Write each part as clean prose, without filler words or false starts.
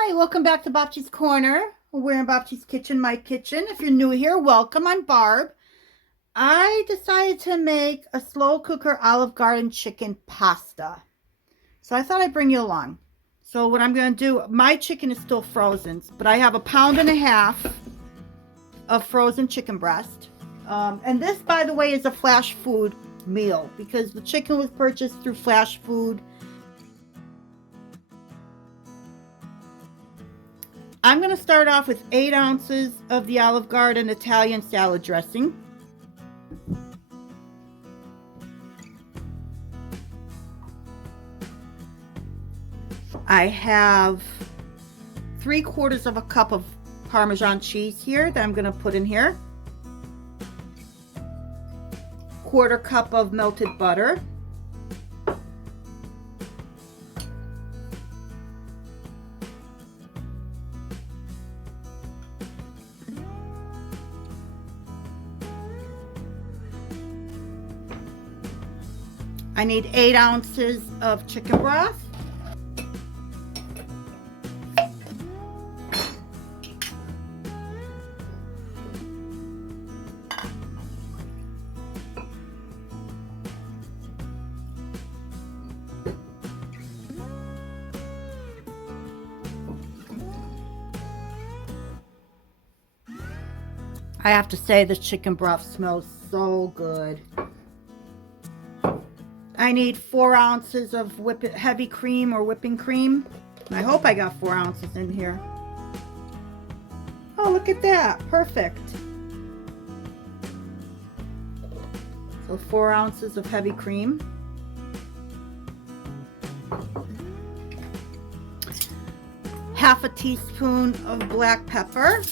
Hi, welcome back to Bobchi's Corner. We're in Bobchi's Kitchen, my kitchen. If you're new here, welcome. I'm Barb. I decided to make a slow cooker Olive Garden chicken pasta. So I thought I'd bring you along. So what I'm going to do, my chicken is still frozen, but I have 1.5 pounds of frozen chicken breast. And this, by the way, is a Flashfood meal because the chicken was purchased through Flashfood. I'm going to start off with 8 ounces of the Olive Garden Italian salad dressing. I have 3/4 cup of Parmesan cheese here that I'm going to put in here. 1/4 cup of melted butter. I need 8 ounces of chicken broth. I have to say this chicken broth smells so good. I need 4 ounces of heavy cream or whipping cream. I hope I got 4 ounces in here. Oh, look at that. Perfect. So 4 ounces of heavy cream. Half a teaspoon of black pepper.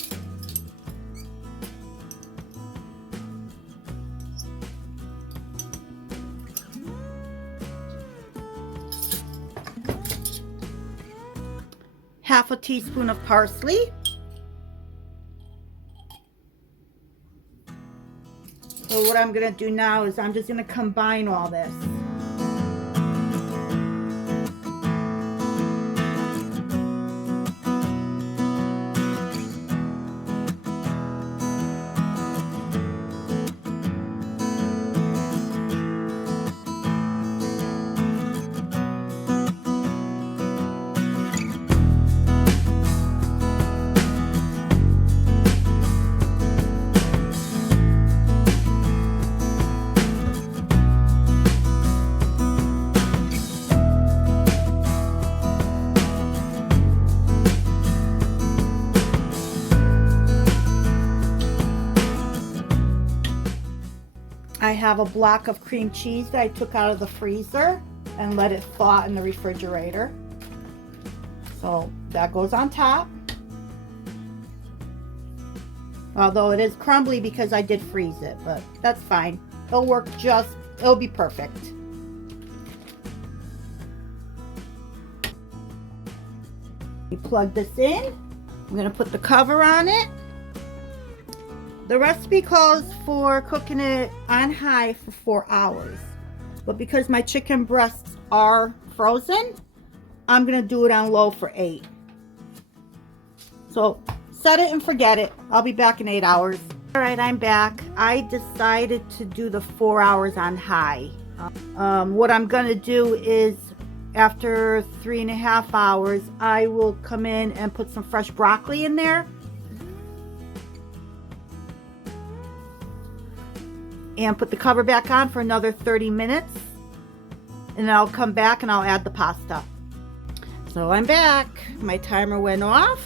Half a teaspoon of parsley. So what I'm going to do now is I'm just going to combine all this. I have a block of cream cheese that I took out of the freezer and let it thaw in the refrigerator. So that goes on top. Although it is crumbly because I did freeze it, but that's fine. It'll work it'll be perfect. You plug this in. I'm going to put the cover on it. The recipe calls for cooking it on high for 4 hours. But because my chicken breasts are frozen, I'm going to do it on low for 8. So set it and forget it. I'll be back in 8 hours. Alright, I'm back. I decided to do the 4 hours on high. What I'm going to do is after 3.5 hours, I will come in and put some fresh broccoli in there. And put the cover back on for another 30 minutes. And then I'll come back and I'll add the pasta. So I'm back. My timer went off.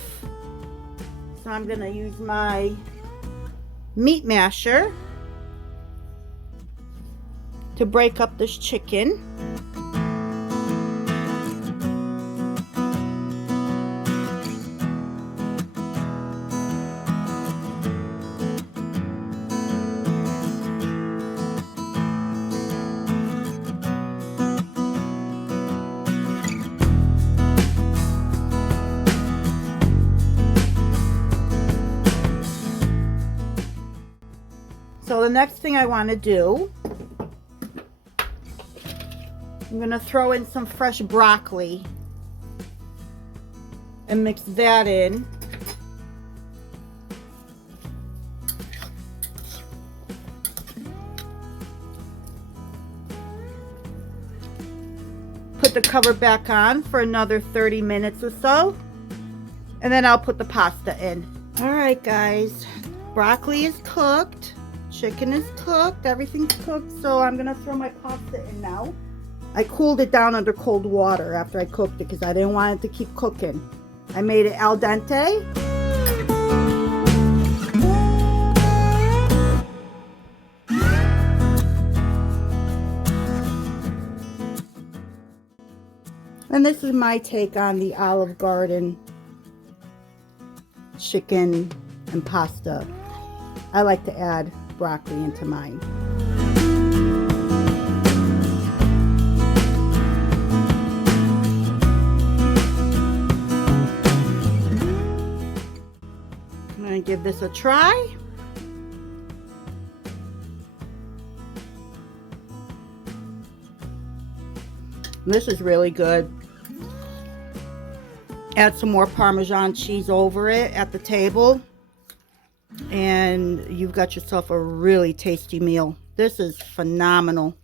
So I'm going to use my meat masher to break up this chicken. So the next thing I want to do, I'm going to throw in some fresh broccoli and mix that in. Put the cover back on for another 30 minutes or so, and then I'll put the pasta in. All right, guys, broccoli is cooked, chicken is cooked, everything's cooked, so I'm gonna throw my pasta in now. I cooled it down under cold water after I cooked it because I didn't want it to keep cooking. I made it al dente. And this is my take on the Olive Garden chicken and pasta. I like to add broccoli into mine. I'm going to give this a try. This is really good. Add some more Parmesan cheese over it at the table, and you've got yourself a really tasty meal. This is phenomenal.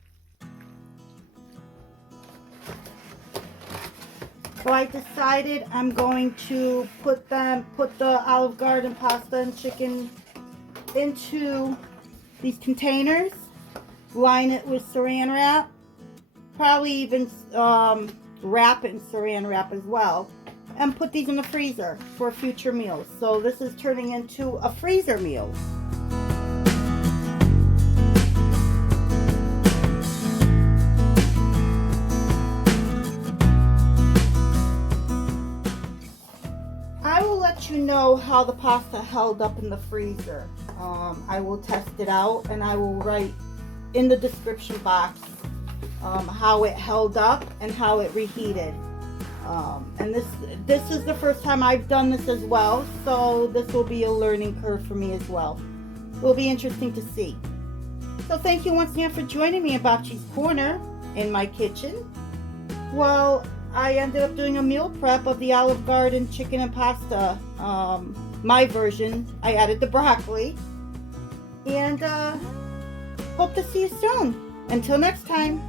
So I decided I'm going to put the Olive Garden pasta and chicken into these containers, line it with saran wrap, probably even wrap it in saran wrap as well, and put these in the freezer for future meals. So this is turning into a freezer meal. I will let you know how the pasta held up in the freezer. I will test it out, and I will write in the description box how it held up and how it reheated. And this is the first time I've done this as well, so this will be a learning curve for me as well. It will be interesting to see. So thank you once again for joining me in Babci's Corner in my kitchen. Well, I ended up doing a meal prep of the Olive Garden chicken and pasta. My version, I added the broccoli. And hope to see you soon. Until next time.